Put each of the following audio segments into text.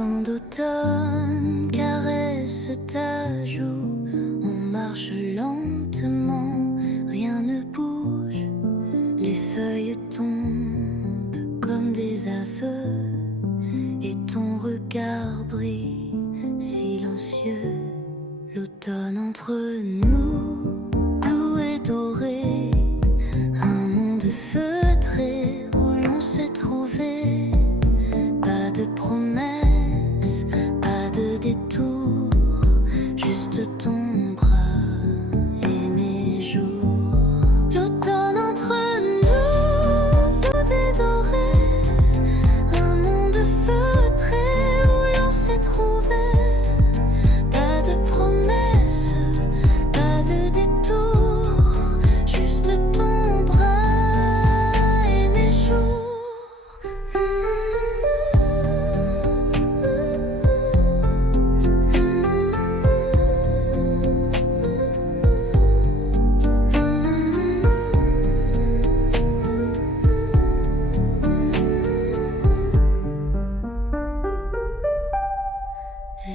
vent d'automne caresse ta joue. On marche lentement, rien ne bouge. Les feuilles tombent comme des aveux, et ton regard brille silencieux. L'automne entre nous, doux et doré, un monde feutré où l'on s'est trouvé. Pas de promesses, pas de détour, juste ton bras et mes jours. L'automne entre nous, doux et doré, un monde feutré où l'on s'est trouvé. Pas de promesses, pas de détour, juste ton bras et mes jours.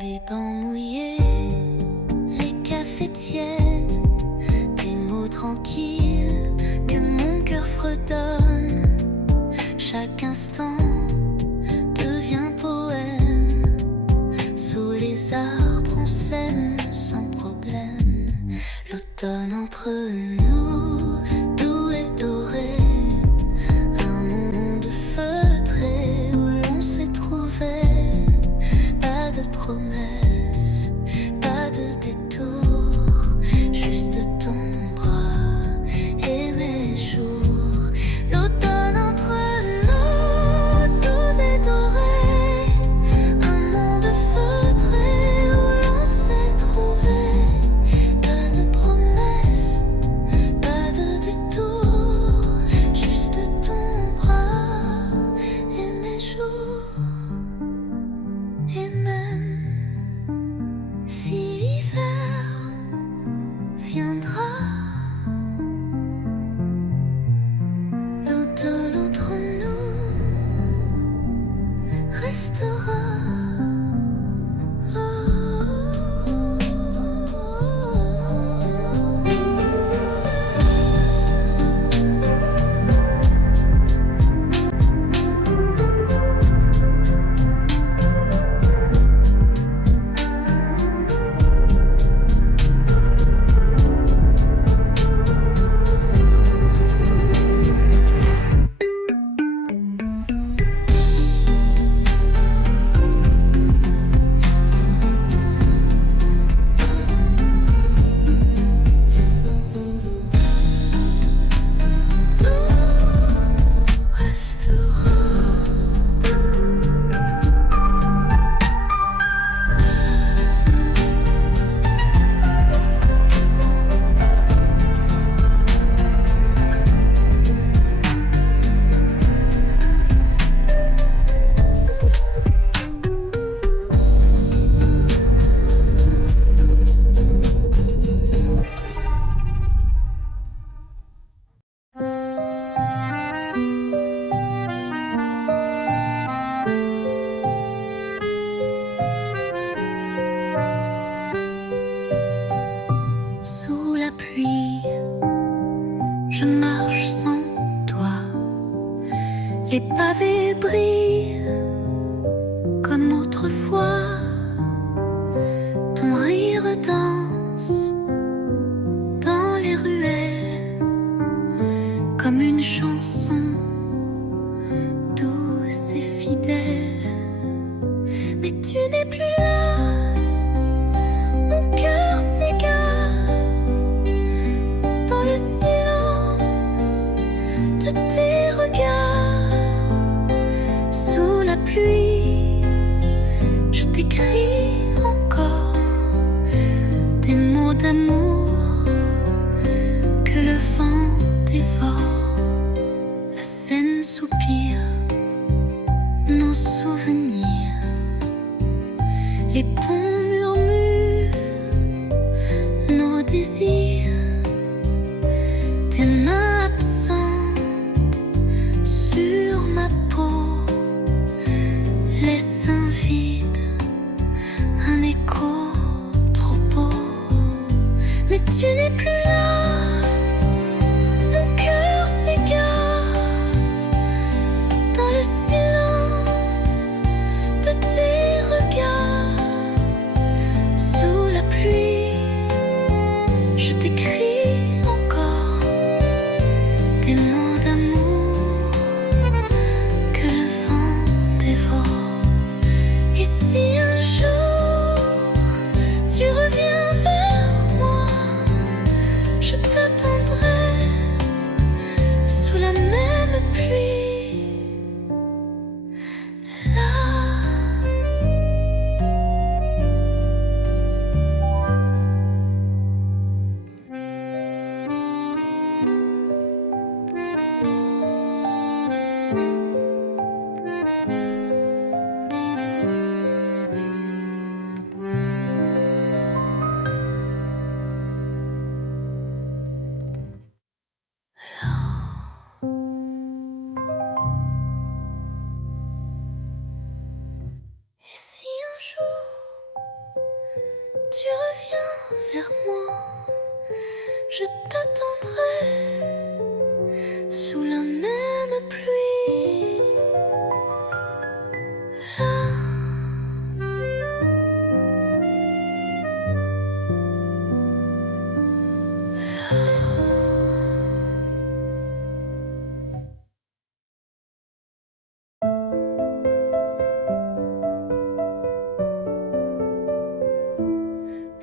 Les bancs mouillés, les cafés tièdes, des mots tranquilles que mon cœur fredonne. Chaque instant devient poème. Sous les arbres on s'aime sans problème. L'automne entre nous, doux et doré, un monde feutré où l'on s'est trouvé. Pas de promesses, pas de détour, juste ton bras et mes jours. L'automne entre nous, doux et doré, un monde feutré où l'on s'est trouvé. Pas de promesses, pas de détour, juste ton bras et mes jours. Et même si l'hiver viendra, l'automne entre nous restera. Sous la pluie, je marche sans toi. Les pavés brillent comme autrefois. Ton rire danse dans les ruelles comme une chanson douce et fidèle. Mais tu n'es plus là, mon cœur s'égare dans le silence de tes regards. Sous la pluie, je t'écris encore des mots d'amour que le vent dévore. La Seine soupire nos souvenirs, les ponts murmurent nos désirs. Tes mains absentes sur ma peau laissent un vide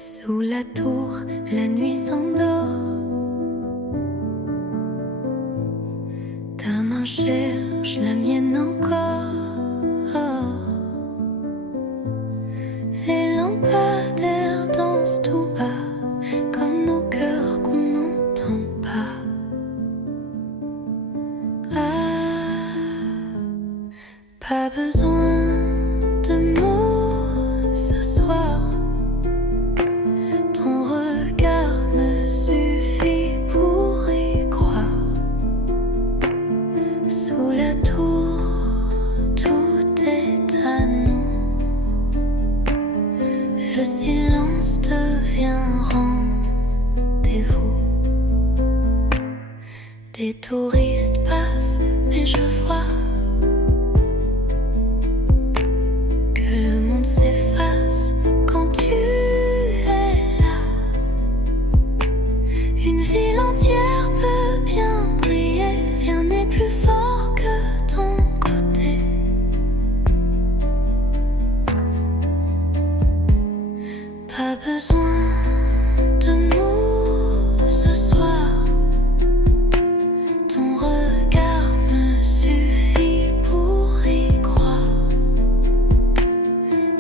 Sous la tour, la nuit s'endort. Ta main cherche la mienne encore. Les lampadaires dansent tout bas, comme nos cœurs qu'on n'entend pas. Pas besoin de mots ce soir. Ton regard me suffit pour y croire. Sous la tour, tout est à nous. Le silence devient rendez-vous. Des touristes passent, mais je vois que le monde s'efface quand tu es là. Une ville entière peut bien briller, rien n'est plus fort que ton côté. Pas besoin de mots ce soir. Ton regard me suffit pour y croire.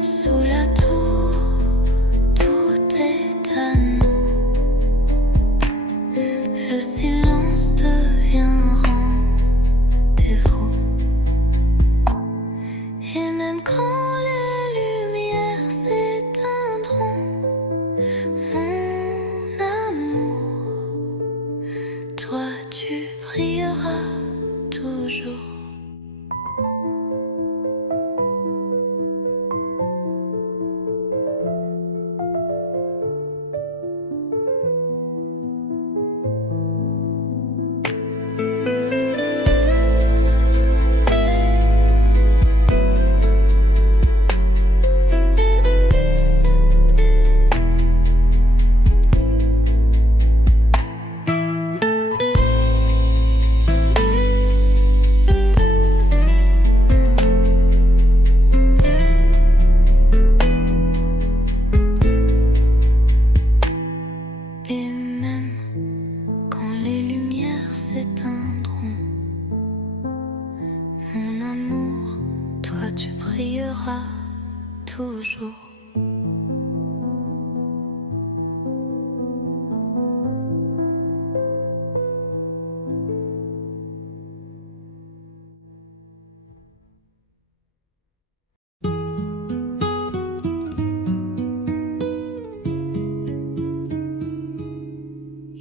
Sous la tour, tout est à nous. Le silence devient rendez-vous. Et même quand les lumières s'éteindront, mon amour, toi tu brilleras toujours. Et même quand les lumières s'éteindront, mon amour, toi tu brilleras toujours.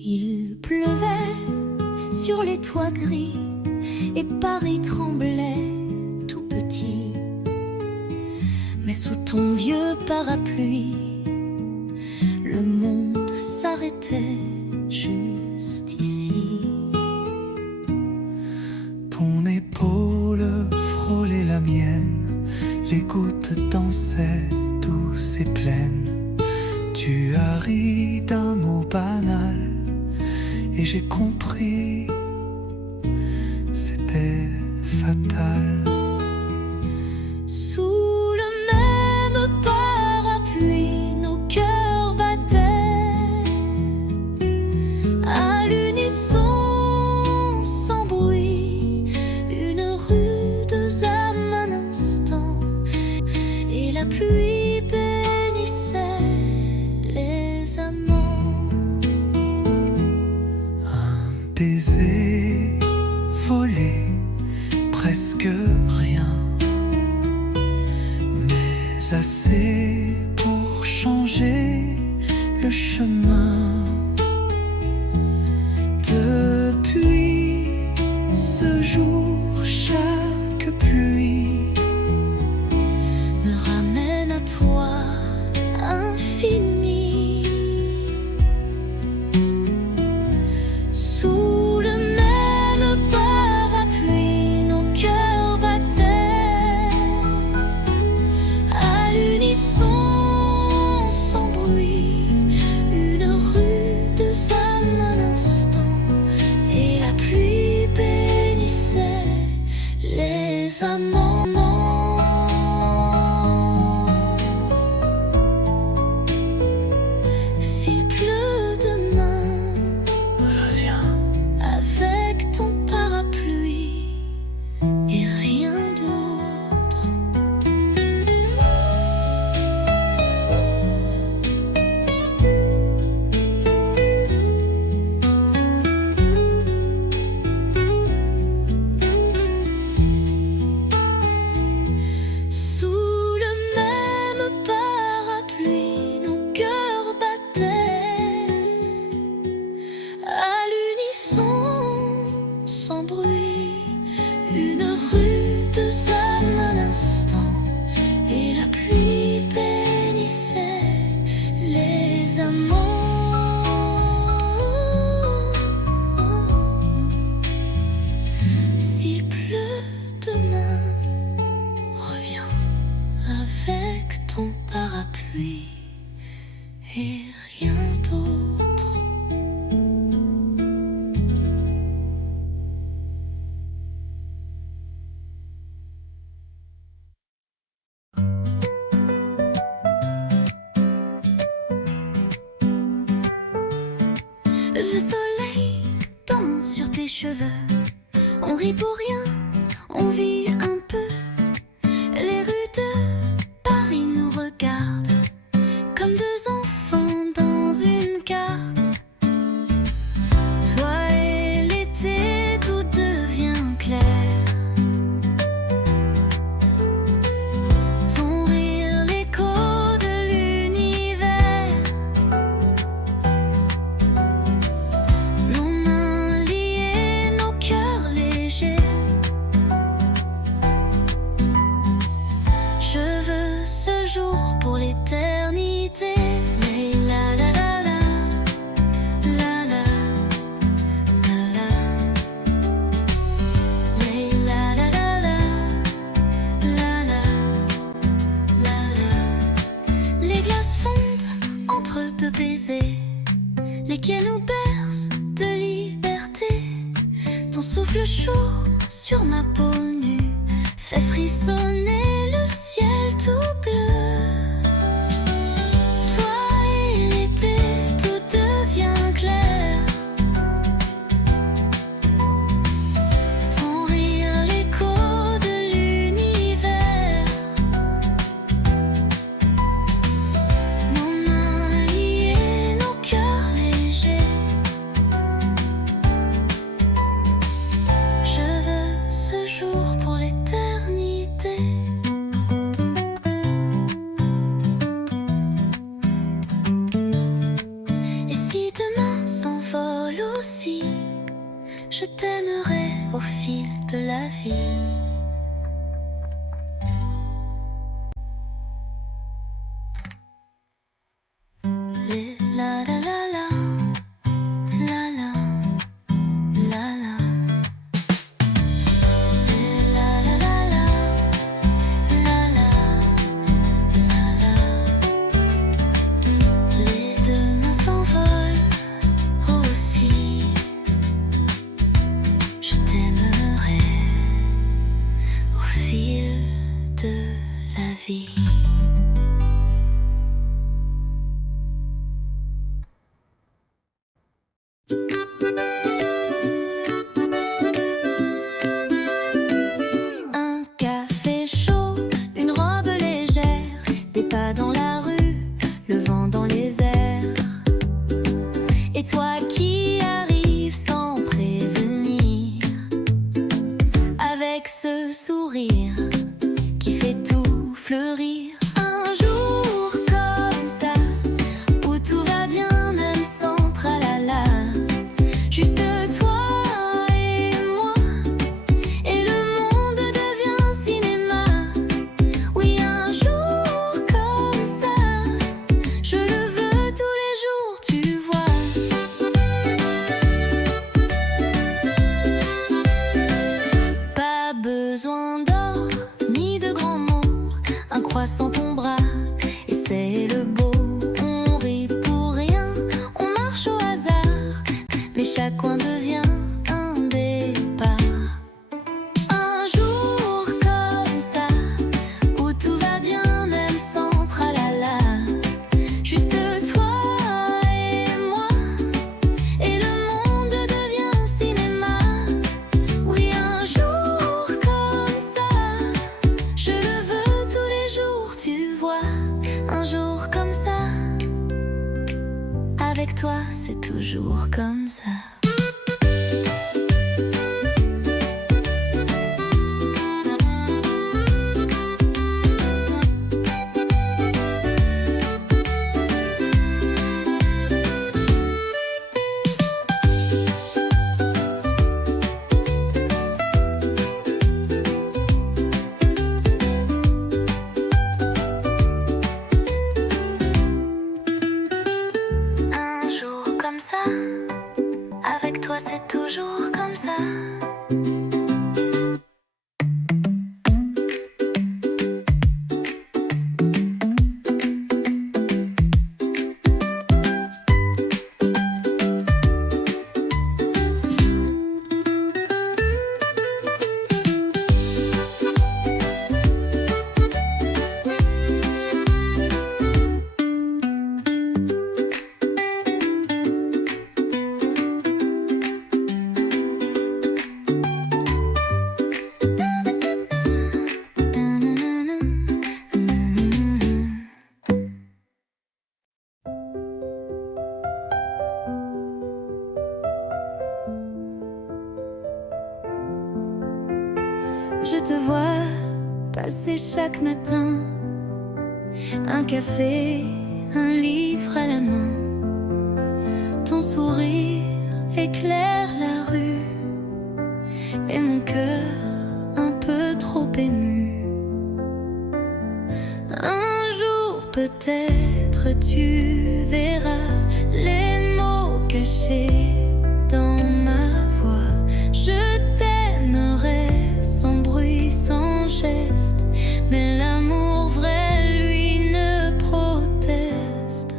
Il pleuvait sur les toits gris et Paris tremblait tout petit. Mais sous ton vieux parapluie, le monde s'arrêtait juste ici. Ton épaule frôlait la mienne, les gouttes dansaient douces et pleines. Tu as ri d'un mot banal et j'ai compris, c'était fatal. Sous le même parapluie, nos cœurs battaient à l'unisson, sans bruit. Une rude âme un instant, et la pluie bénissait les amants. Un baiser volé, presque rien, mais assez pour changer le chemin. Depuis ce jour, chaque pluie Me ramène à toi, infini. Sous le même parapluie, nos cœurs battaient à l'unisson, sans bruit. Une rude âme un instant, et la pluie bénissait les amants. Une rue, deux âmes, un instant, et la pluie bénissait les amants. S'il pleut demain, reviens avec ton parapluie et rien d'autre. Le soleil danse sur tes cheveux. On rit pour rien, on vit un peu. Les rues de Paris nous regardent comme deux enfants dans une carte. Toi et l'été, tout devient clair. Ton rire, l'écho de l'univers. Nos mains liées, nos cœurs légers. Je veux ce jour pour l'éternité. La la la la, la la, la la, la la la la, la la, la la. Les glaces fondent entre deux baisers, les quais nous bercent de liberté. Ton souffle chaud sur ma peau nue fait frissonner le ciel tout bleu. Toi et l'été, tout devient clair. Ton rire, l'écho de l'univers. Nos mains liées, nos cœurs légers. Je veux ce jour pour l'éternité. Et si demain s'envole aussi, je t'aimerai au fil de la vie. Les la la la la, la la, la la. Les la la la la, la la, la la. Les deux mains s'envolent aussi. Je t'aimerai au fil de la vie. Un café chaud, une robe légère, des pas dans la rue, le vent dans les airs. Et toi qui arrives sans prévenir, avec ce sourire qui fait tout fleurir. Un jour comme ça, où tout va bien même sans tralala. Juste toi et moi, et le monde devient cinéma. Oui, un jour comme ça, je le veux tous les jours, tu vois. Pas besoin d'or ni de grands mots, un croissant ton bras et c'est le beau. On rit pour rien, on marche au hasard, mais chaque coin devient un départ. Un jour comme ça, où tout va bien même sans tralala. Juste toi et moi, et le monde devient cinéma. Oui, un jour comme ça, je le veux tous les jours, tu Je te vois passer chaque matin, un café, un livre à la main. Ton sourire éclaire la rue et mon cœur un peu trop ému. Un jour peut-être tu verras les mots cachés dans ma voix. Je t'aimerai sans bruit, sans geste, mais l'amour vrai, lui, ne proteste.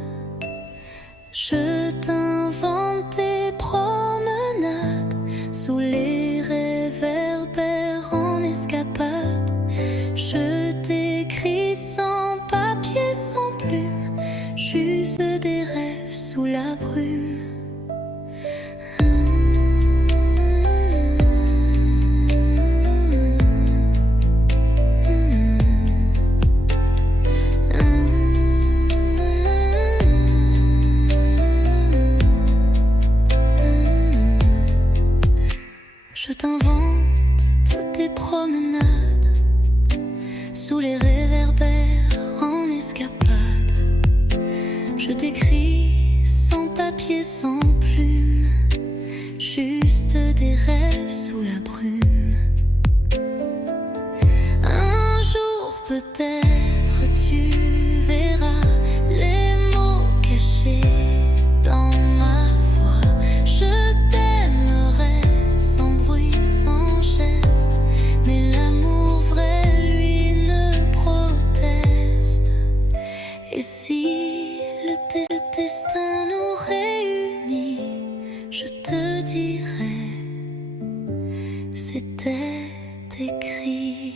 Je t'invente des promenades sous les réverbères en escapade. Je t'écris sans papier, sans plume, juste des rêves sous la brume. Je t'invente toutes tes promenades sous les réverbères en escapade. Je t'écris sans papier, sans plume, juste des rêves sous la brume. Un jour peut-être tu verras les mots cachés dans ma voix. Je t'aimerai sans bruit, sans geste, mais l'amour vrai, lui, ne proteste. Et si le destin nous réunit, je te dirai, c'était écrit.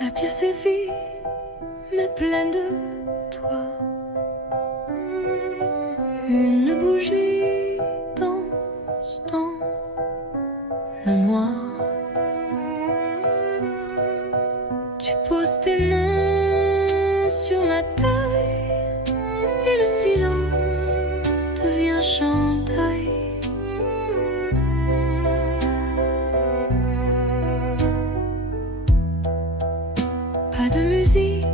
La pièce est vide, mais pleine de toi. Une bougie danse dans le noir. Tu poses tes mains sur ma taille et le silence devient chandail. Pas de musique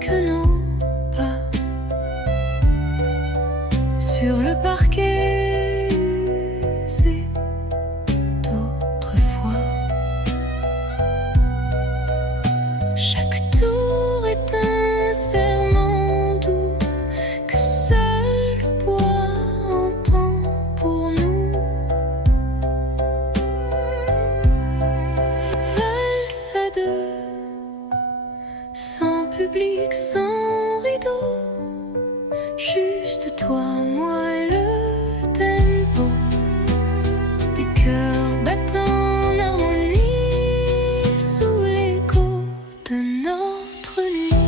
que nos pas sur le parquet usé d'autrefois. Chaque tour est un serment doux que seul le bois entend pour nous. Valse à deux, sans public, sans rideau, juste toi, moi et le tempo des cœurs battant en harmonie sous l'écho de notre nuit.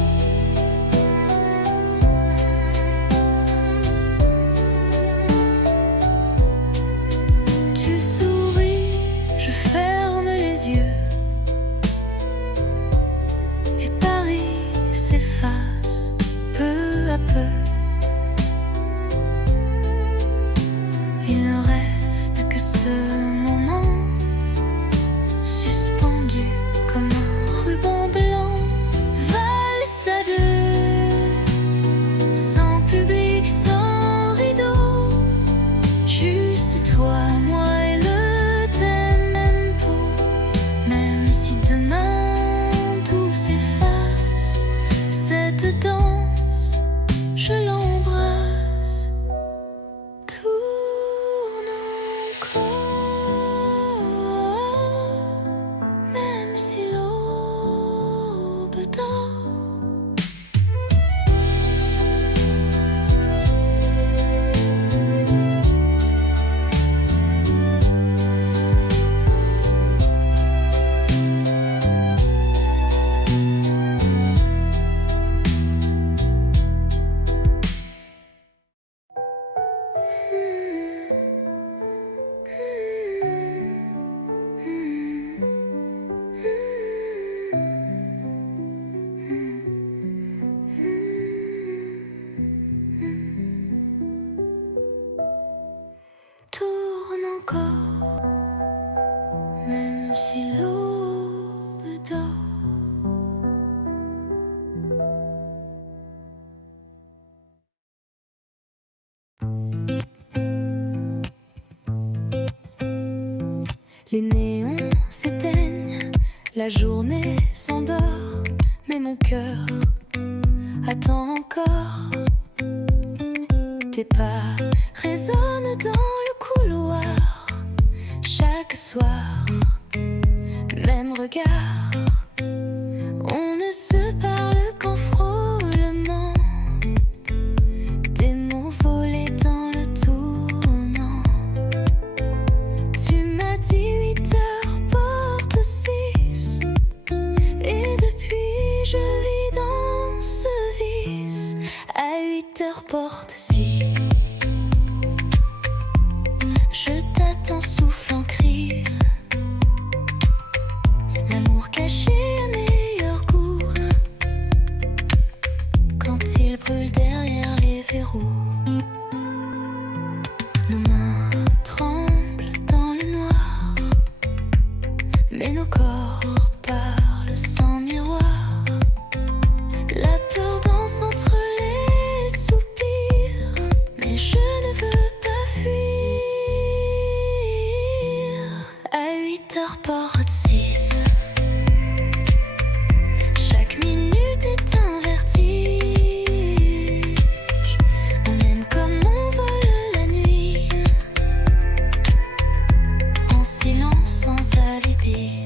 Tu souris, je ferme les yeux. S'efface peu à peu. comme si l'aube dort. Les néons s'éteignent, la journée s'endort, mais mon cœur attend encore. Tes pas résonnent dans le couloir, chaque soir, même regard. On ne se parle qu'en frôlement, des mots volés dans le tournant. Tu m'as dit 8 heures porte 6, et depuis je vis dans ce vice. À 8 heures porte 6, je t'attends souffle en crise. L'amour caché à meilleur goût, quand il brûle derrière les verrous. Nos mains tremblent dans le noir, mais nos corps parlent sans miroir. La peur danse entre les soupirs, mais je ne veux pas fuir. À 8 heures porte 6, chaque minute est un vertige. On aime comme on vole la nuit, en silence sans alibi.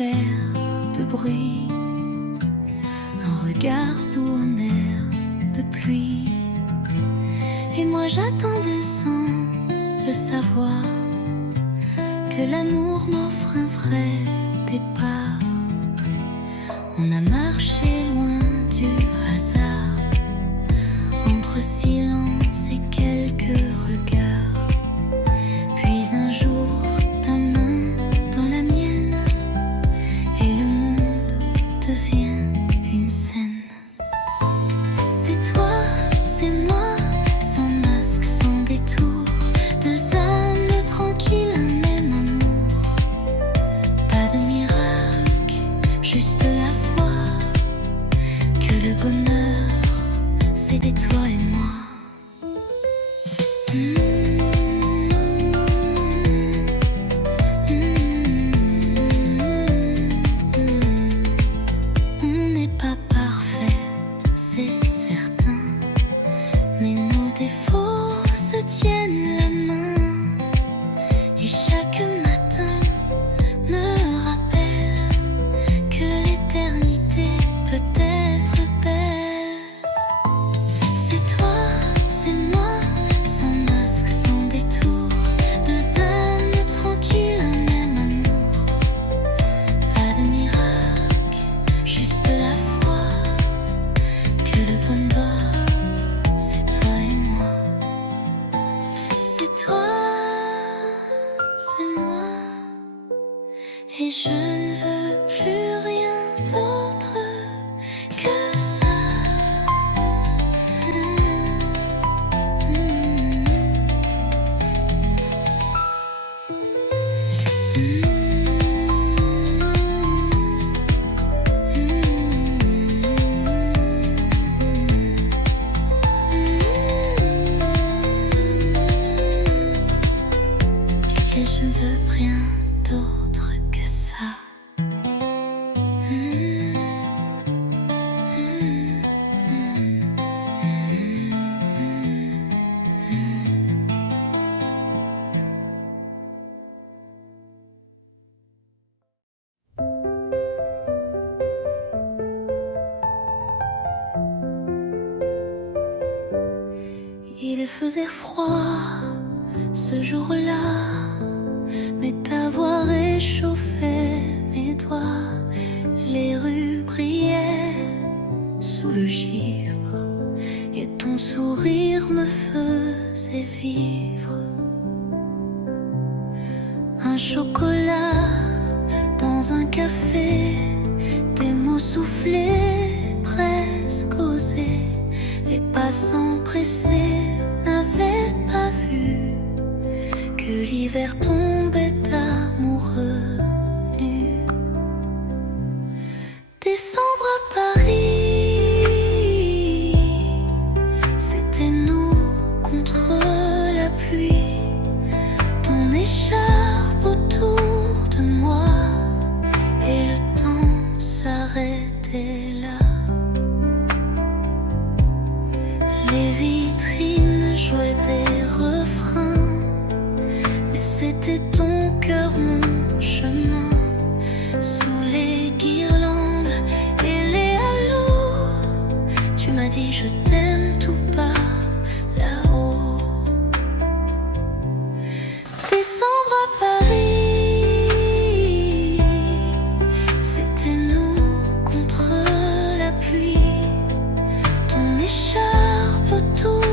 faire de bruit, un regard doux, un air de pluie. Et moi j'attendais sans le savoir que l'amour m'offre un vrai départ. On a marché loin du hasard, entre silence et quelques regards. Puis un jour, ta main dans la mienne, et le monde devient une scène. C'est toi, c'est moi, sans masque, sans détour, deux âmes tranquilles, un même amour. Pas de miracle, juste la foi que le bonheur, c'était toi et moi. On n'est pas parfait, c'est certain, mais nos défauts se tiennent la main. Et chaque matin me rappelle que l'éternité peut être belle. C'est toi, c'est moi, sans masque, sans détour, deux âmes tranquilles, un même amour. Pas de miracle, juste la foi que le bonheur, c'est toi et moi. C'est toi, c'est moi, et je ne veux plus rien d'autre que ça. Et je ne veux rien d'autre que ça. Il faisait froid ce jour-là, mais ta voix réchauffait mes doigts. Les rues brillaient sous le givre, et ton sourire me faisait vivre. Un chocolat dans un café, des mots soufflés, presque osés. Les passants pressés n'avaient pas vu que l'hiver tombait amoureux nu. Décembre à Paris, c'était nous contre la pluie. Ton écharpe autour de moi, et le temps s'arrêtait là. Les vitrines jouaient des refrains, mais c'était ton cœur, mon chemin. Sous les guirlandes et les halos, tu m'as dit je t'aime tout bas là-haut. Décembre à Paris, c'était nous contre la pluie. Ton écharpe autour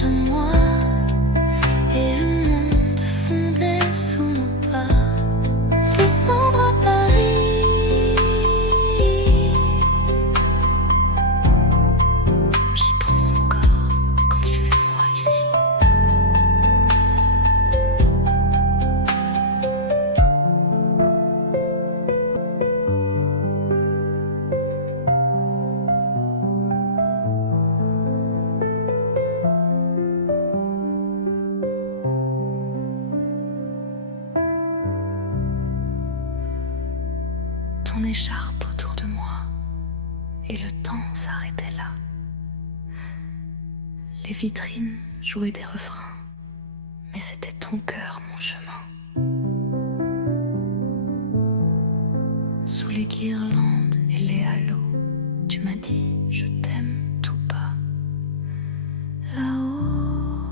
de moi, et le monde fondait sous nos pas. Décembre à Paris, j'y pense encore quand il fait froid ici. Ton écharpe autour de moi, et le temps s'arrêtait là. Les vitrines jouaient des refrains, mais c'était ton cœur, mon chemin. les guirlandes et les halos, tu m'as dit je t'aime tout bas. Là-haut,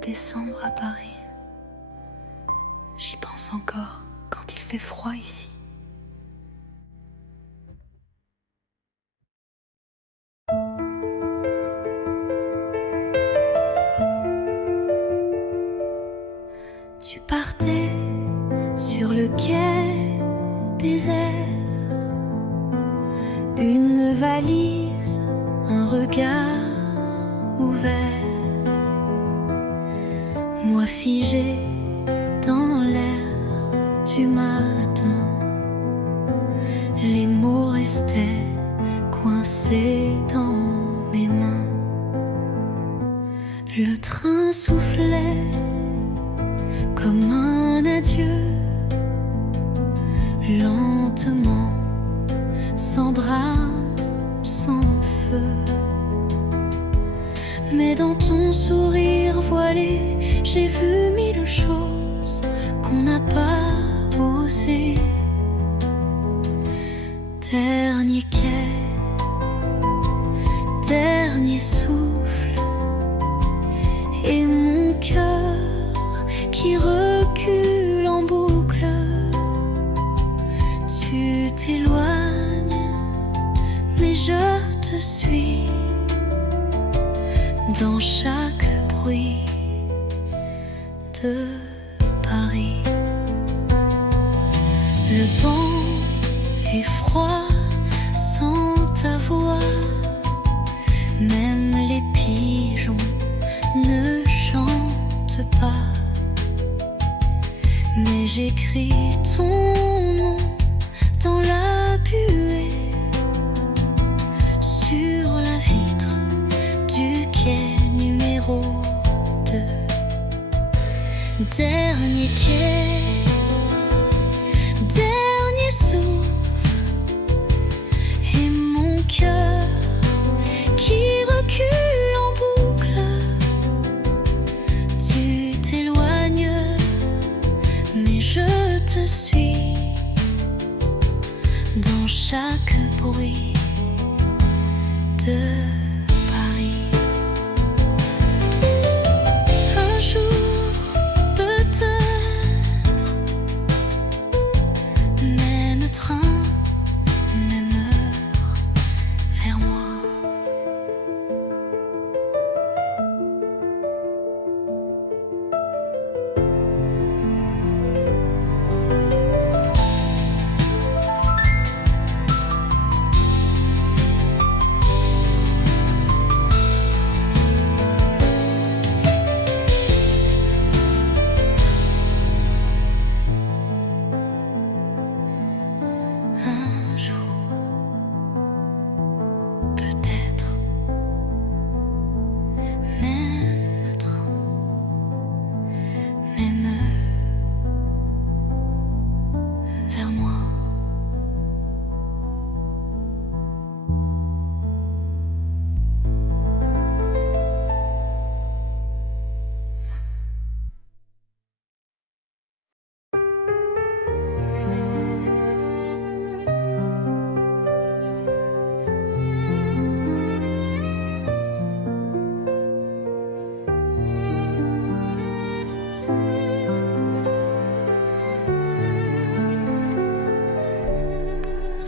décembre à Paris, j'y pense encore quand il fait froid ici. Tu partais sur le quai désert, une valise, un regard ouvert, moi figé dans l'air du matin, les mots restaient coincés dans mes mains, le train soufflait comme un adieu, lentement, sans drame, sans feu. Mais dans ton sourire voilé, j'ai vu mille choses qu'on n'a pas osé. Dernier quai, dernier souffle, et mon cœur qui recule en boucle. Tu t'éloignes, mais je te suis dans chaque bruit de Paris. Le vent est froid sans ta voix, même les pigeons ne chantent pas. Mais j'écris ton nom dans la buée, sur la vitre du quai numéro 2. Dernier quai, dernier souffle, et mon cœur qui recule en boucle. Tu t'éloignes, mais je te suis dans chaque bruit de Paris. Un jour, peut-être, même train, même heure, vers moi. Un jour, peut-être, même train, même heure, vers moi.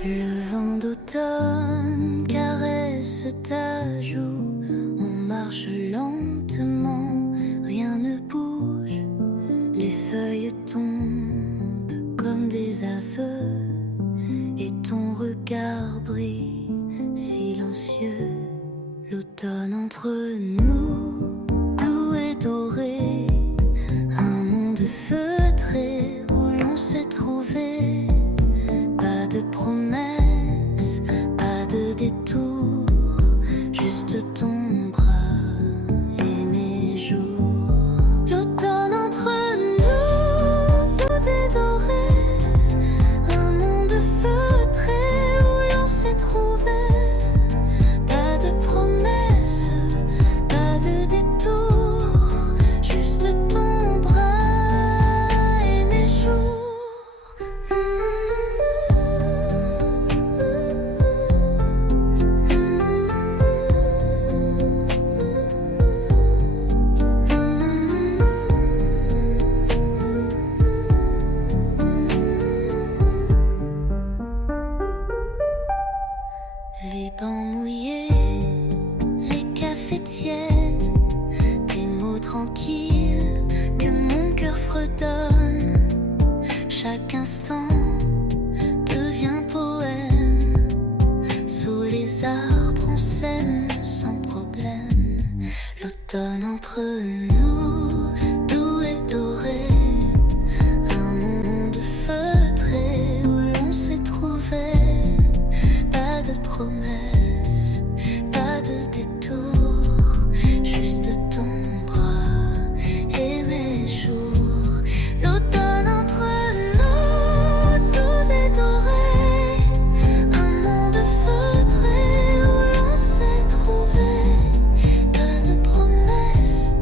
Le vent d'automne caresse ta joue, on marche lentement, rien ne bouge, les feuilles tombent comme des aveux, et ton regard brille silencieux. L'automne entre nous, doux et doré, un monde feutré où l'on s'est trouvé. Pas de promesses, pas de détour, juste ton bras et mes jours. L'automne entre nous, doux et doré, un monde feutré où l'on s'est trouvé. Pas de promesses, pas de détour, juste ton bras et mes jours. tiède, des mots tranquilles que mon cœur fredonne. Chaque instant devient poème. Sous les arbres on s'aime sans problème. L'automne entre nous, doux et doré, un monde feutré où l'on s'est trouvé. Pas de promesses, pas de détour, juste ton bras et mes jours. L'automne entre nous, doux et doré, un monde feutré où l'on s'est trouvé. Pas de promesses,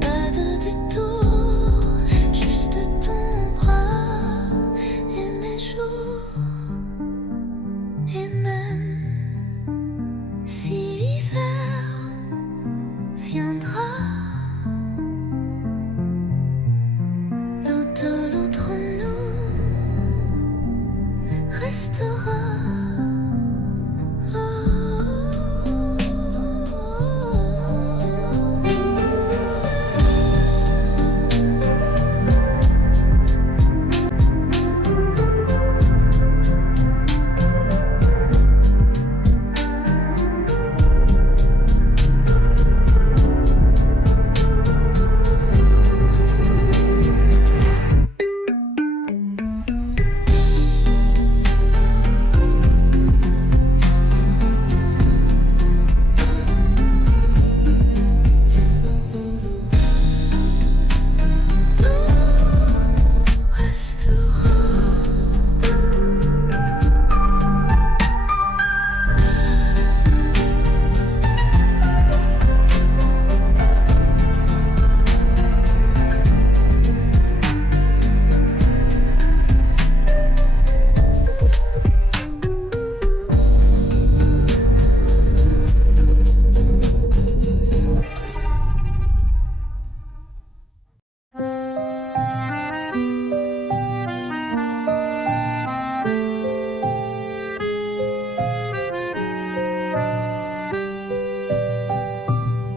pas de détour, juste ton bras et mes jours. Et même si l'hiver viendra, l'automne entre nous restera.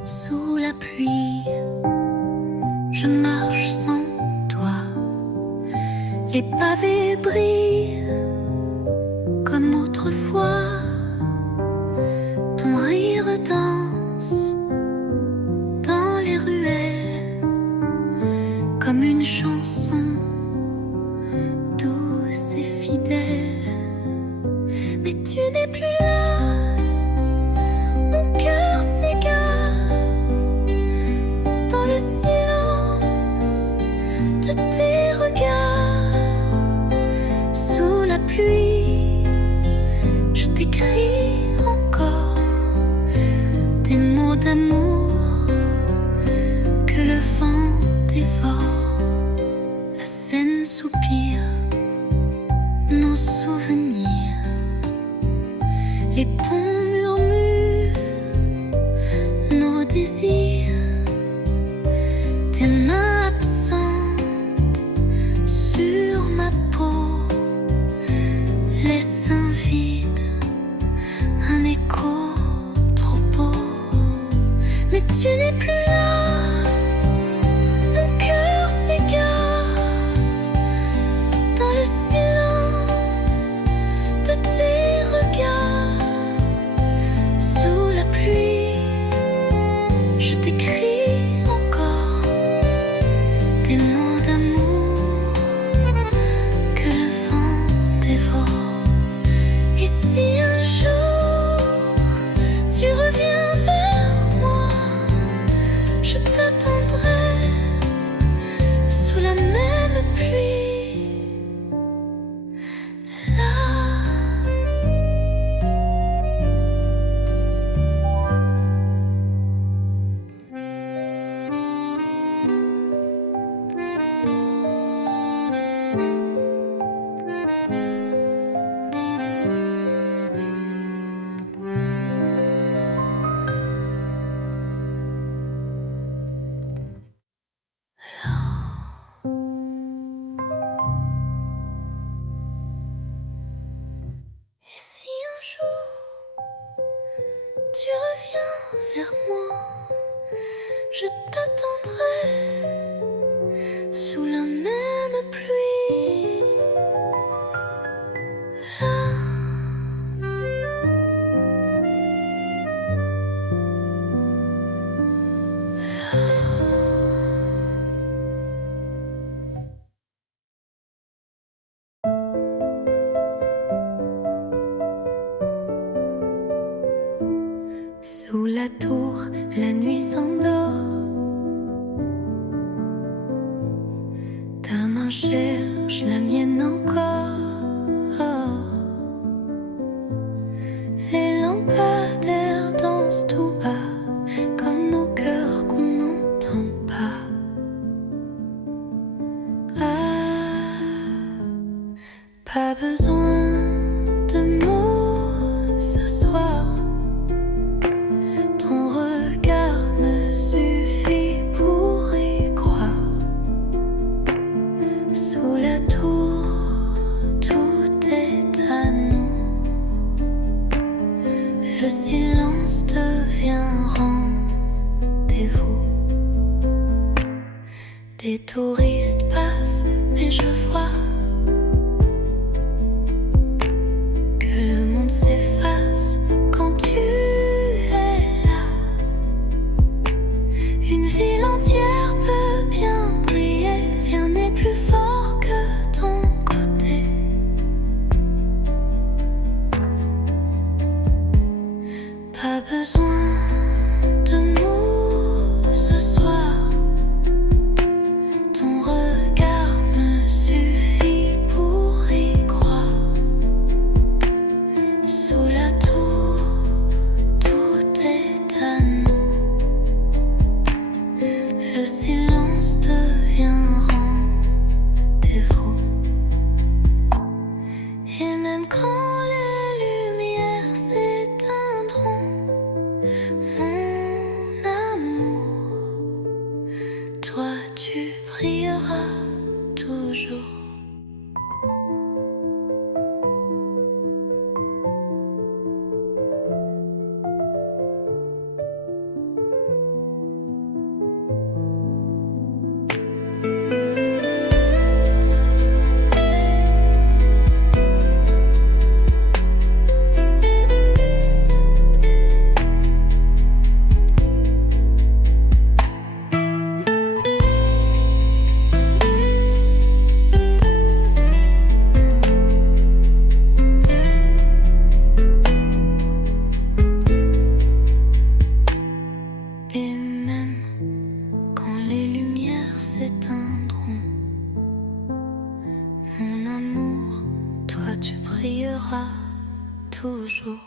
Sous la pluie, je marche sans toi. Les pavés brillent comme autrefois. Ton rire danse dans les ruelles comme une chanson douce et fidèle. Mais tu n'es plus là, mon cœur s'égare dans le silence de tes regards. Sous la pluie, je t'écris encore des mots d'amour que le vent dévore. La Seine soupire nos souvenirs, les ponts murmurent nos désirs. Tes mains absentes sur ma peau laissent un vide, un écho trop beau. Mais tu n'es plus là, mon cœur s'égare dans le silence de tes regards. Sous la pluie, je t'écris encore des mots d'amour que le vent dévore. Et si un jour tu reviens vers moi, je t'attendrai sous la même pluie. Là. Et si un jour tu reviens vers moi, je t'attendrai sous la même pluie. Sous la tour, la nuit s'endort. Ta main cherche la mienne encore. Les lampadaires dansent tout bas, comme nos cœurs qu'on n'entend pas. Ah, pas besoin de mots ce soir. Ton regard me suffit pour y croire. Sous la tour, tout est à nous. Le silence devient rendez-vous. Des touristes passent, mais je vois que le monde s'efface quand tu es là. Une ville entière peut bien briller, rien n'est plus fort que ton côté. Pas besoin de mots ce soir. Ton regard me suffit pour y croire. Sous la tour, tout est à nous. Le silence devient rendez-vous. Et même quand les lumières s'éteindront, mon amour, toi tu brilleras toujours. Et même quand les lumières s'éteindront, mon amour, toi tu brilleras toujours.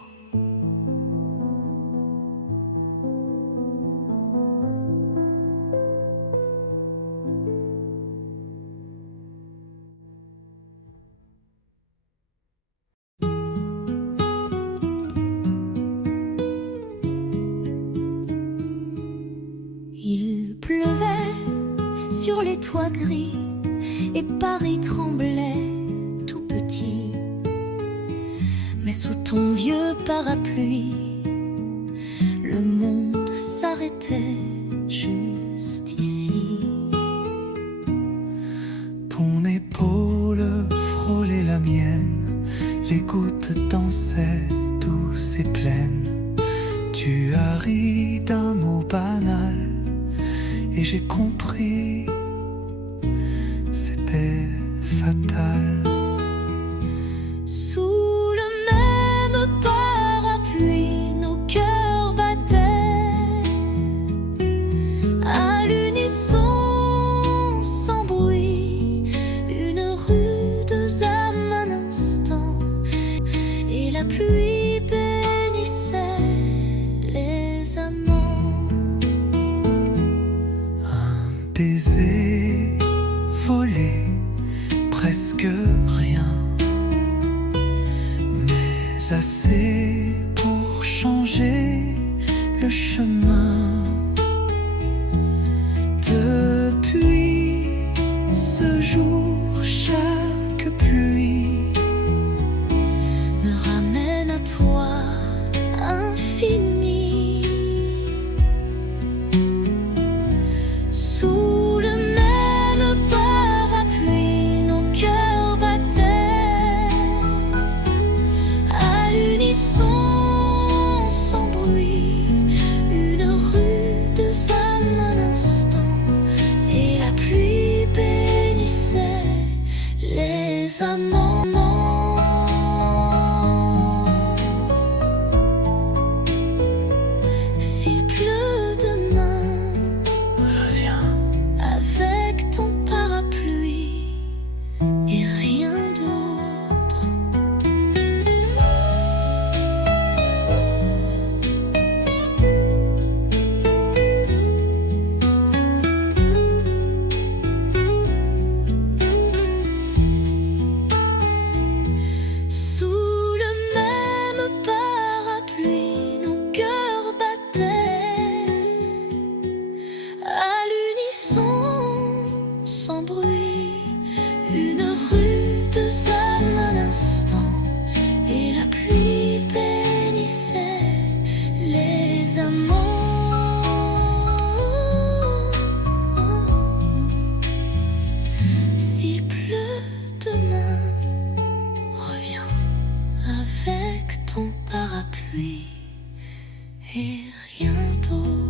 Il pleuvait sur les toits gris et Paris tremblait tout petit. Mais sous ton vieux parapluie, le monde s'arrêtait juste ici. Ton épaule frôlait la mienne, les gouttes dansaient douces et pleines. Tu as ri d'un mot banal et j'ai compris, c'était fatal. Sous le même parapluie, nos cœurs battaient à l'unisson, sans bruit. Une rude âme un instant, et la pluie bénissait les amants. Un baiser volé, presque rien, mais assez pour changer le chemin. Depuis ce jour, chaque pluie me ramène à toi, infini. S'il pleut demain, reviens. avec ton parapluie et rien d'autre. Sous le même parapluie, nos cœurs battaient à l'unisson, sans bruit. Une rude âme un instant, et la pluie bénissait les amants. S'il pleut demain, reviens avec ton parapluie et rien d'autre.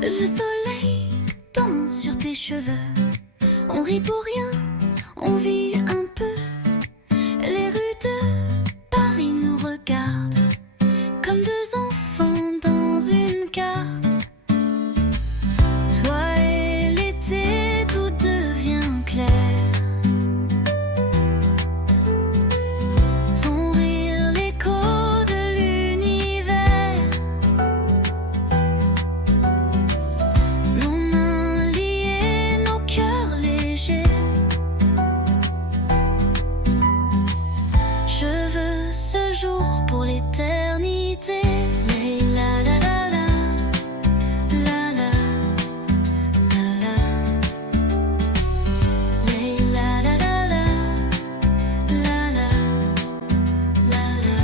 Le soleil danse sur tes cheveux. On rit pour rien, on vit un peu. Les rues de Paris nous regardent comme deux enfants dans une carte. Toi et l'été, tout devient clair. Ton rire, l'écho de l'univers. Nos mains liées, nos cœurs légers. Je veux ce jour pour l'éternité. La la la la, la la, la la. La la la la, la la, la la.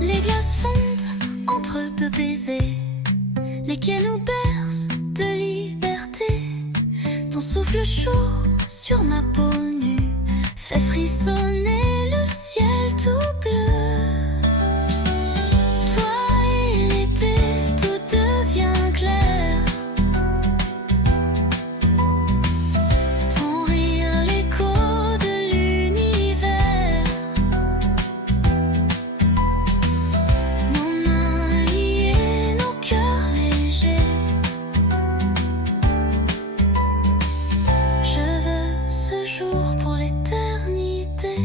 Les glaces fondent entre deux baisers. Les quais nous bercent de liberté. Ton souffle chaud sur ma peau nue fait frissonner le ciel tout bleu. Toi et l'été, tout devient clair. Ton rire, l'écho de l'univers. Nos mains liées, nos cœurs légers. Je veux ce jour pour l'éternité.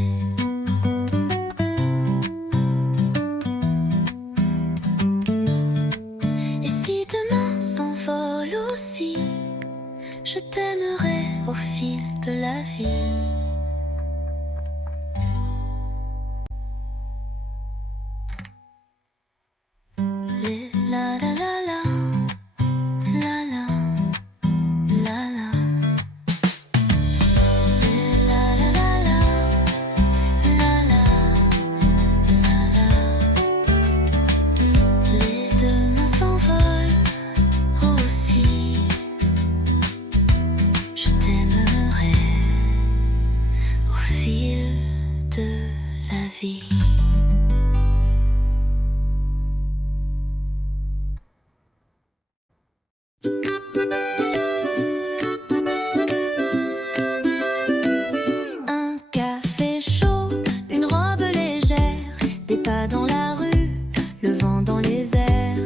Et si demain s'envole aussi, je t'aimerai au fil de la vie. Les la la la la, la la, la la. Les la la la la, la la, la la. Les demain s'envolent aussi. Je t'aimerai au fil de la vie. Un café chaud, une robe légère, des pas dans la rue, le vent dans les airs.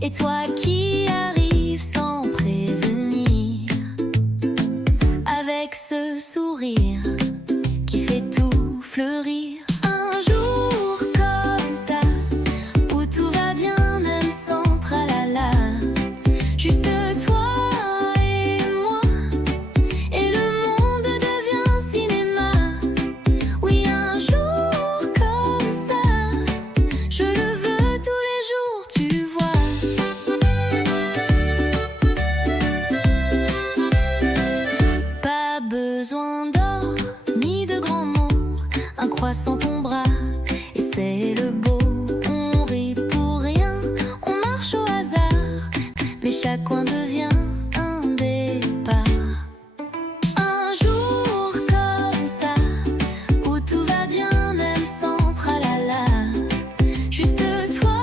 Et toi qui arrives sans prévenir, avec ce sourire qui fait tout fleurir. Un jour comme ça, où tout va bien même sans tralala. Juste toi et moi, et le monde devient cinéma. Oui, un jour comme ça, je le veux tous les jours, tu vois. Pas besoin d'or ni de grands mots, un croissant ton bras et c'est le beau. On rit pour rien, on marche au hasard, mais chaque coin devient un départ. Un jour comme ça, où tout va bien même sans tralala. Juste toi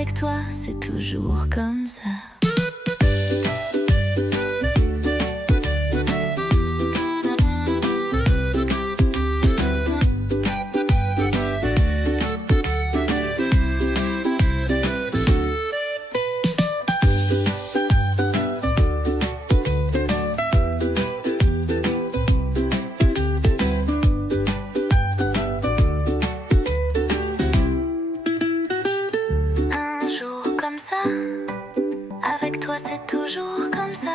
Avec toi, c'est toujours comme ça. Avec toi, c'est toujours comme ça.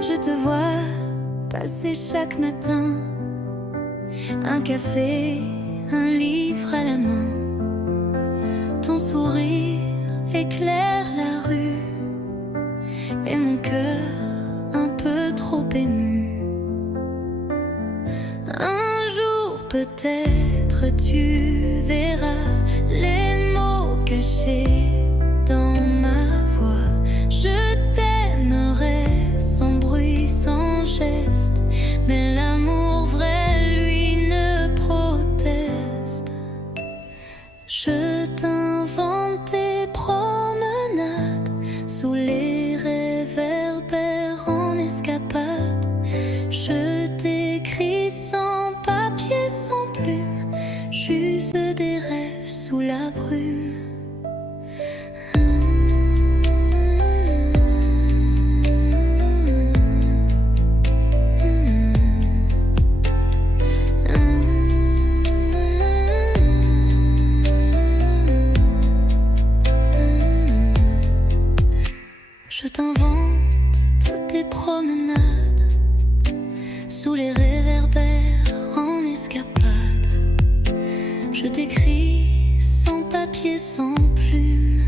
Je te vois passer chaque matin, un café, un livre à la main. Ton sourire éclaire la rue et mon cœur un peu trop ému. Un jour peut-être tu verras les mots cachés dans ma voix. Je t'aimerai sans bruit, sans geste, mais l'amour vrai, lui, ne proteste. Je t'invente des promenades sous les réverbères en escapade. Je t'écris sans papier, sans plume, juste des rêves sous la brume. Je t'invente toutes tes promenades sous les réverbères en escapade. Je t'écris sans papier, sans plume,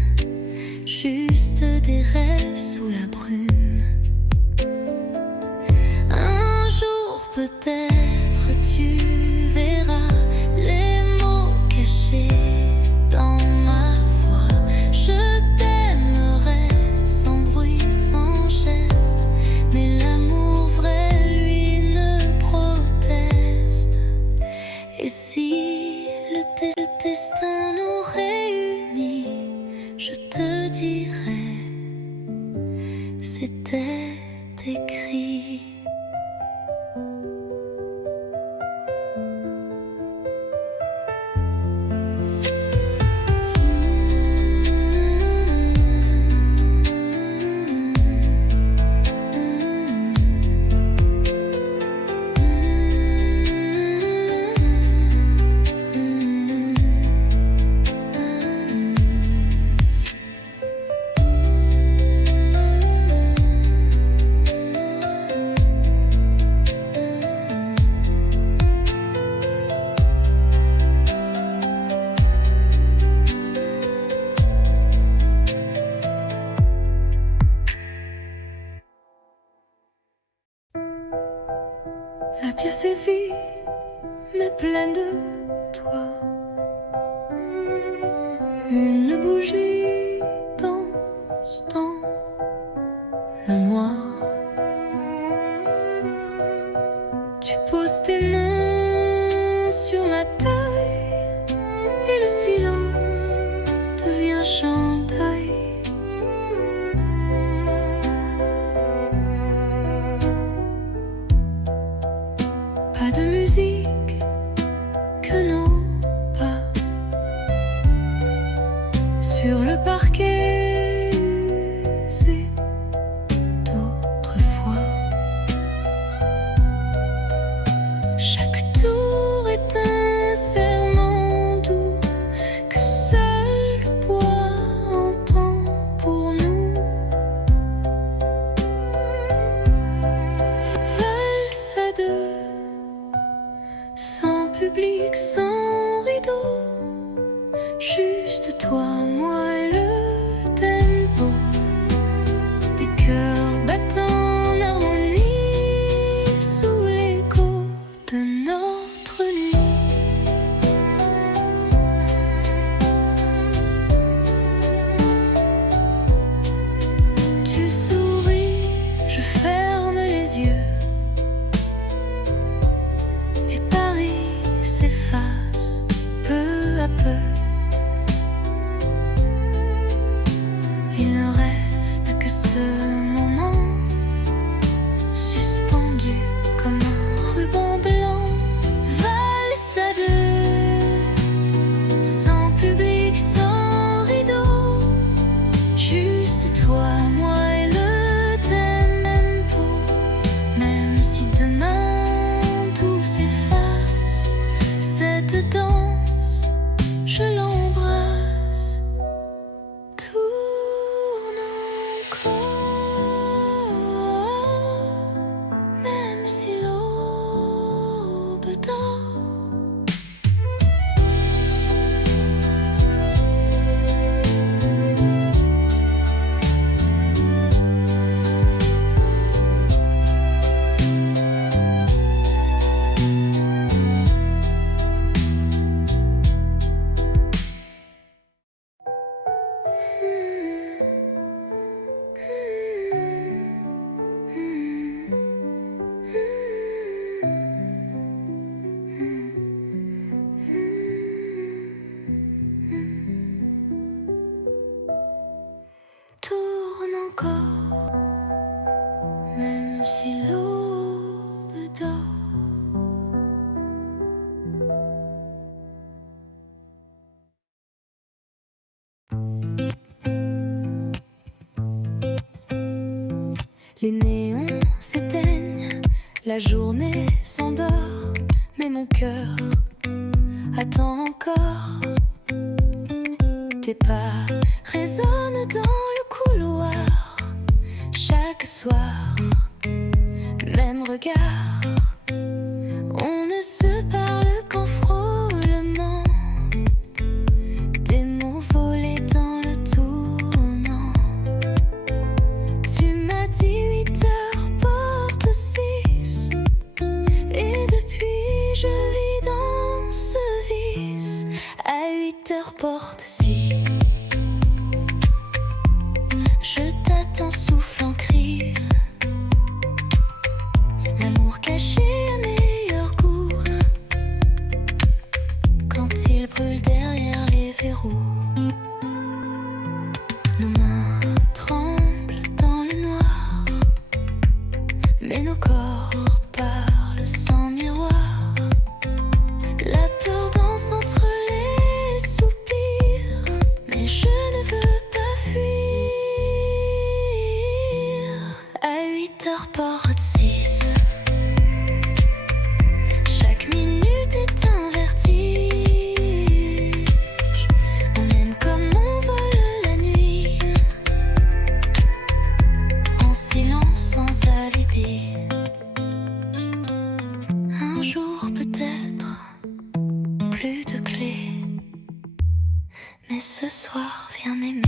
juste des rêves sous la brume. Un jour peut-être tu verras les mots cachés dans ma voix. Je t'aimerai sans bruit, sans geste, mais l'amour vrai, lui, ne proteste. Et si le destin nous réunit, je te dirai, c'était écrit. La pièce est vide, mais pleine de toi. Une bougie danse dans le noir. Tu poses tes mains sur ma taille et le silence devient chandail. Pas de musique que nos pas sur le parquet usé d'autrefois. Chaque tour est un serment doux que seul Juste toi, moi et le tempo des cœurs battant en harmonie sous l'écho de notre nuit. Tu souris, je ferme les yeux et Paris s'efface peu à peu. Il ne reste que ce moment suspendu comme un ruban blanc, valse à deux, sans public, sans rideau, juste toi, moi et le tempo. Même si demain tout s'efface, cette danse, je l'embrasse. Tourne encore, même si l'aube dort. Tourne encore, même si l'aube dort. Les néons s'éteignent, la journée s'endort, mais mon cœur attend encore. Tes pas résonnent dans le couloir, chaque soir, même regard. On ne se parle qu'en frôlement, des mots volés dans le tournant. Tu m'as dit 8 heures porte 6, et depuis je vis dans ce vice. À 8 heures porte 6, je t'attends souffle en crise. L'amour caché à meilleur goût, quand il brûle derrière les verrous. Nos mains tremblent dans le noir, mais nos corps parlent sans miroir. La peur danse entre les soupirs, mais je ne veux pas fuir. À 8 heures porte 6, chaque minute est un vertige. On aime comme on vole la nuit, en silence sans alibi. Un jour peut-être, plus de clés, mais ce soir viens m'aimer.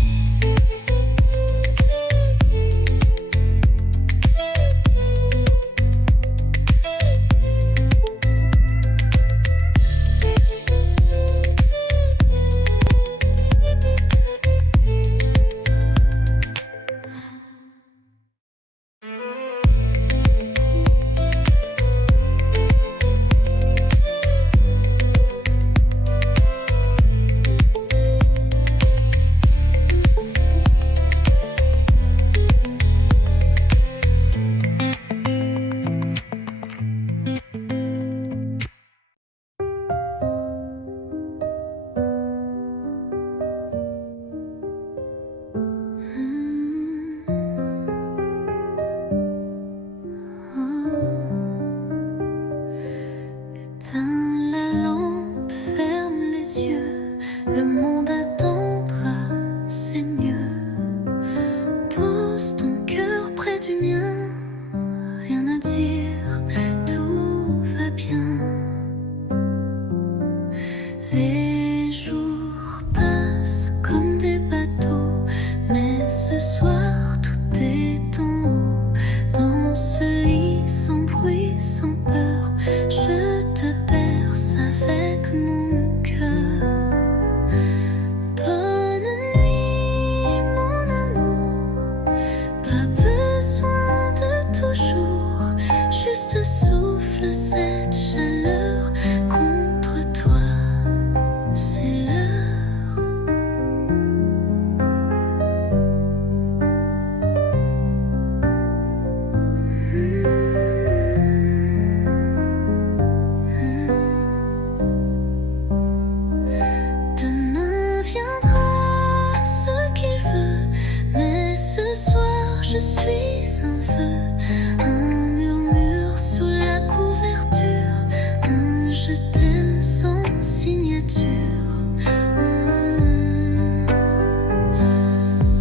je suis un vœu, un murmure sous la couverture, un je t'aime sans signature.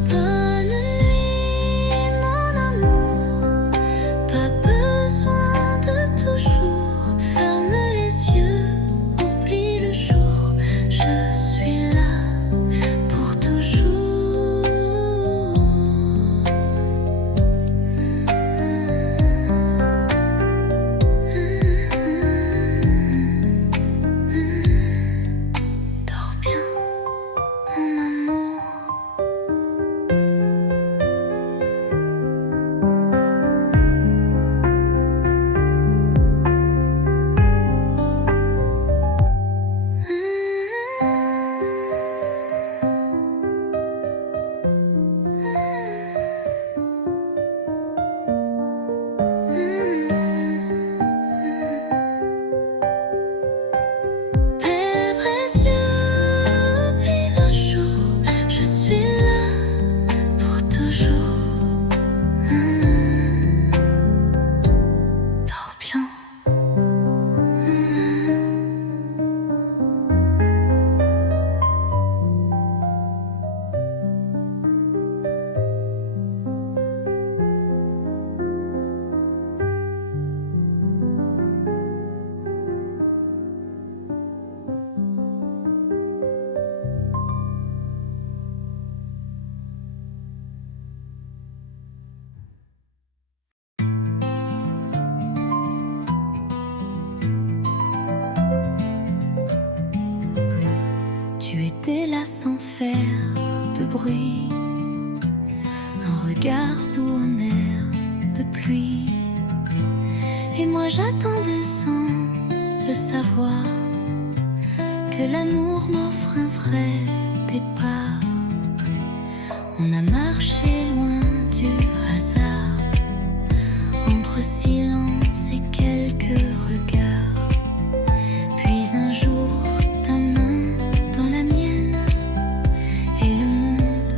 Bonne nuit, mon amour, pas besoin de toujours. Ferme les yeux, oublie le jour, je suis là pour toujours. Dors bien, mon amour. Père précieux, oublie le jour, je suis là pour toujours. Dors bien. Tu étais là sans faire de bruit, un regard doux, un air de pluie. Et moi j'attendais sans le savoir que l'amour m'offre un vrai départ. On a marché loin du hasard, entre silence et quelques regards. Puis un jour, ta main dans la mienne, et le monde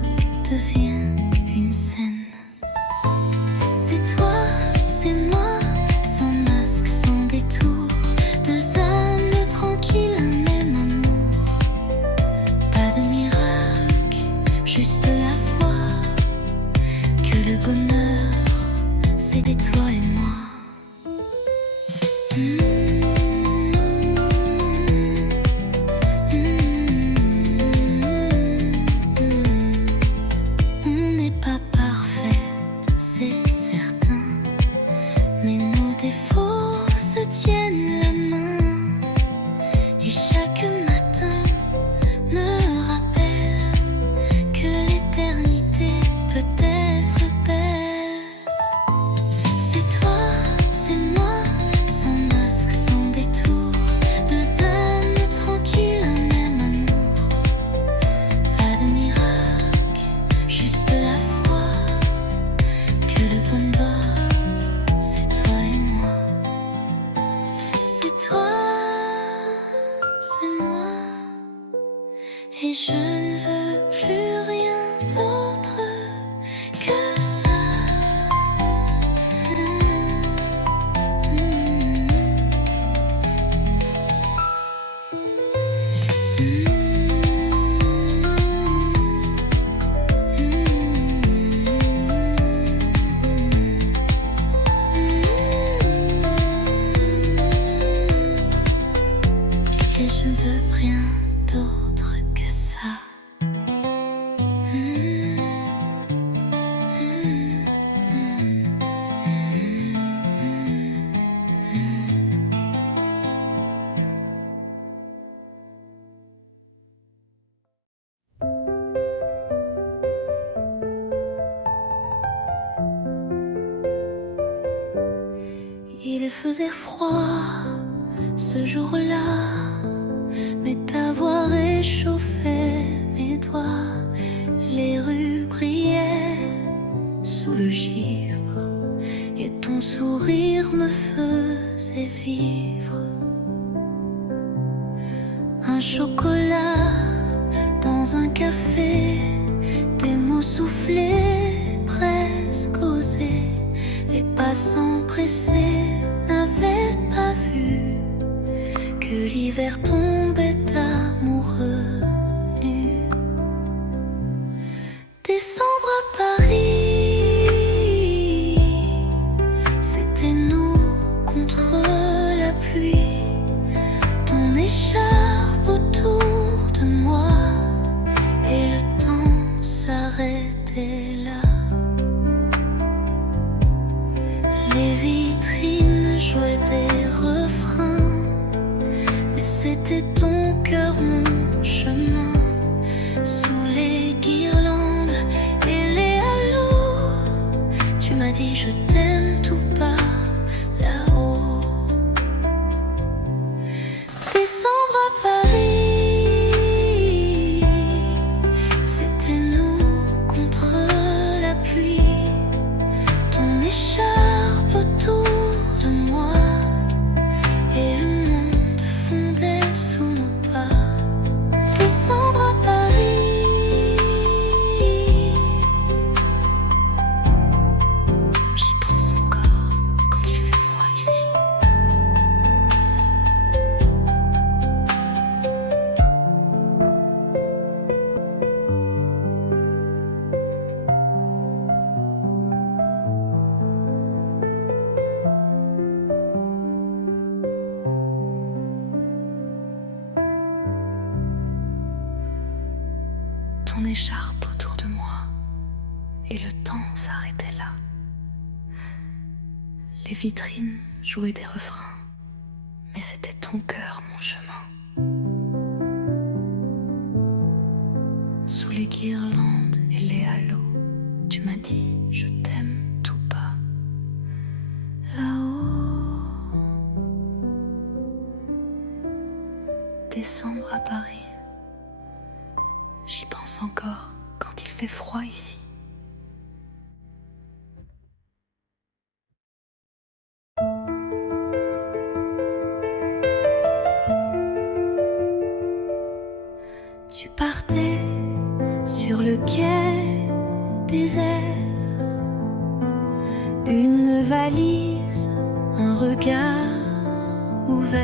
devient une scène. C'est toi, c'est moi, sans masque, sans détour, deux âmes tranquilles, un même amour. Pas de miracle, juste la foi que le bonheur, c'était toi et moi. On n'est pas parfait, c'est certain, mais nos défauts se tiennent la main. Et chaque matin me rappelle que l'éternité peut être belle. C'est toi, c'est moi, sans masque, sans détour, deux âmes tranquilles, un même amour. Pas de miracle, juste la foi que le bonheur, c'est toi et moi. C'est toi, c'est moi, et je ne veux plus rien d'autre que ça. Et je ne veux rien d'autre que ça. Il faisait froid ce jour-là, mais ta voix réchauffait mes doigts. Les rues brillaient sous le givre, et ton sourire me faisait vivre. Un chocolat dans un café, des mots soufflés presque au danser. Les passants pressés n'avaient pas vu que l'hiver tombait amoureux nu. Décembre à Paris, c'était nous contre la pluie. Ton écharpe autour de moi et le temps s'arrêtait là. Les vitrines jouaient des refrains, mais c'était ton cœur, mon chemin. Sous les guirlandes et les halos, tu m'as dit je t'aime tout bas là-haut. Décembre à Paris, c'était nous contre la pluie. Ton écharpe autour de moi et le monde fondait sous nos pas. Décembre à Paris, j'y pense encore quand il fait froid ici. Ton écharpe autour de moi et le temps s'arrêtait là. Les vitrines jouaient des refrains, mais c'était ton cœur, mon chemin. Sous les guirlandes et les halos, tu m'as dit je t'aime tout bas là-haut. Décembre à Paris, j'y pense encore quand il fait froid ici. Tu partais sur le quai désert, une valise, un regard ouvert.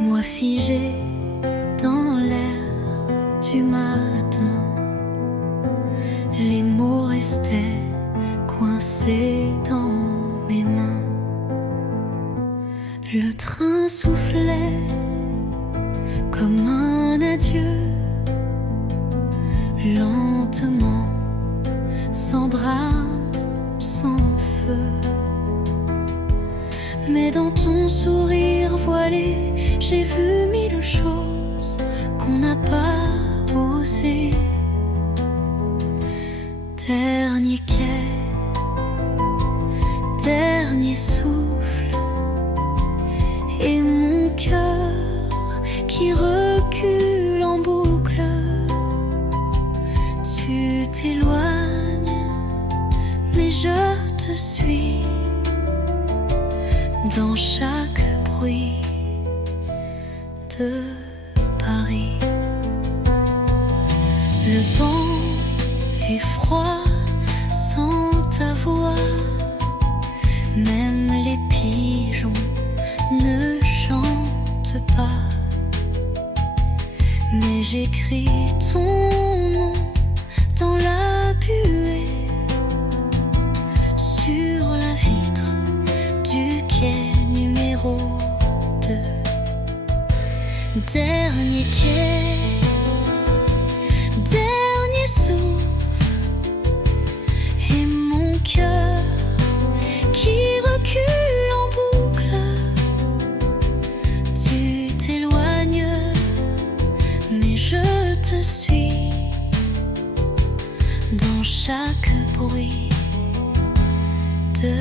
Moi figé dans l'air du matin, les mots restaient coincés dans mes mains. Le train soufflait comme un adieu, lentement, sans drame, sans feu. Mais dans ton sourire voilé, j'ai vu mille choses qu'on n'a pas osé. Dernier quai, dernier souffle, et mon cœur qui recule en boucle. Tu t'éloignes, mais je te suis dans chaque bruit de Paris. Le vent est froid sans ta voix, même les pigeons ne chantent pas. Mais j'écris ton nom dans la buée, sur la vitre du quai numéro 2. Dernier quai, dernier souffle, et mon cœur qui recule en boucle. Tu t'éloignes, mais je te suis dans chaque bruit de